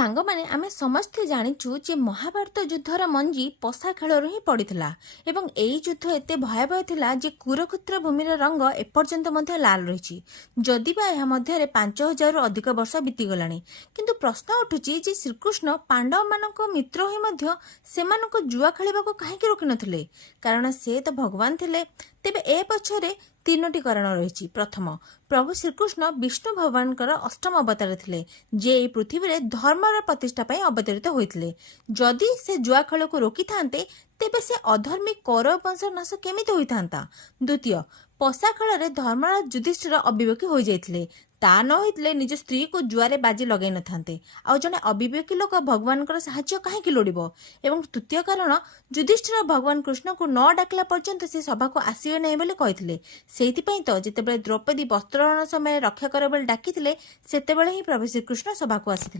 ସାଙ୍ଗମାନେ ଆମେ ସମସ୍ତେ ଜାଣିଛୁ ଯେ ମହାଭାରତ ଯୁଦ୍ଧର ମଞ୍ଜି ପଶା ଖେଳରୁ ହିଁ ପଡ଼ିଥିଲା ଏବଂ ଏହି ଯୁଦ୍ଧ ଏତେ ଭୟାବହ ଥିଲା ଯେ କୁରୁକ୍ଷେତ୍ର ଭୂମିର ରଙ୍ଗ ଏପର୍ଯ୍ୟନ୍ତ ମଧ୍ୟ ଲାଲ ରହିଛି। ଯଦିବା ଏହା ମଧ୍ୟରେ 5000ରୁ ଅଧିକ ବର୍ଷ ବିତିଗଲାଣି, କିନ୍ତୁ ପ୍ରଶ୍ନ ଉଠୁଛି ଯେ ଶ୍ରୀକୃଷ୍ଣ ପାଣ୍ଡବମାନଙ୍କ ମିତ୍ର ହୋଇ ମଧ୍ୟ ସେମାନଙ୍କୁ ଜୁଆ ଖେଳିବାକୁ କାହିଁକି ରୋକିନଥିଲେ? କାରଣ ସେ ତ ଭଗବାନ ଥିଲେ। ତେବେ ଏ ପଛରେ ତିନୋଟି କାରଣ ରହିଛି। ପ୍ରଥମ, ପ୍ରଭୁ ଶ୍ରୀକୃଷ୍ଣ ବିଷ୍ଣୁ ଭଗବାନଙ୍କର ଅଷ୍ଟମ ଅବତାର ଥିଲେ, ଯିଏ ଏହି ପୃଥିବୀରେ ଧର୍ମର ପ୍ରତିଷ୍ଠା ପାଇଁ ଅବତରିତ ହୋଇଥିଲେ। ଯଦି ସେ ଜୁଆ ଖେଳକୁ ରୋକିଥାନ୍ତେ ତେବେ ସେ ଅଧର୍ମୀ କୌରବ ବଂଶ ନାଶ କେମିତି ହୋଇଥାନ୍ତା? ଦ୍ୱିତୀୟ, ପଶା ଖେଳରେ ଧର୍ମରାଜ ଯୁଧିଷ୍ଠିର ଅବିବେକୀ ହୋଇଯାଇଥିଲେ। ତା ନ ହୋଇଥିଲେ ନିଜ ସ୍ତ୍ରୀକୁ ଜୁଆରେ ବାଜି ଲଗାଇ ନଥାନ୍ତେ। ଆଉ ଜଣେ ଅବିବେକୀ ଲୋକ ଭଗବାନଙ୍କର ସାହାଯ୍ୟ କାହିଁକି ଲୋଡ଼ିବ? ଏବଂ ତୃତୀୟ କାରଣ, ଯୁଧିଷ୍ଠିର ଭଗବାନ କୃଷ୍ଣଙ୍କୁ ନ ଡାକିଲା ପର୍ଯ୍ୟନ୍ତ ସେ ସଭାକୁ ଆସିବେ ନାହିଁ ବୋଲି କହିଥିଲେ। ସେଇଥିପାଇଁ ତ ଯେତେବେଳେ ଦ୍ରୌପଦୀ ବସ୍ତ୍ରହରଣ ସମୟରେ ରକ୍ଷା କର ବୋଲି ଡାକିଥିଲେ, ସେତେବେଳେ ହିଁ ପ୍ରଭୁ ଶ୍ରୀକୃଷ୍ଣ ସଭାକୁ ଆସିଥିଲେ।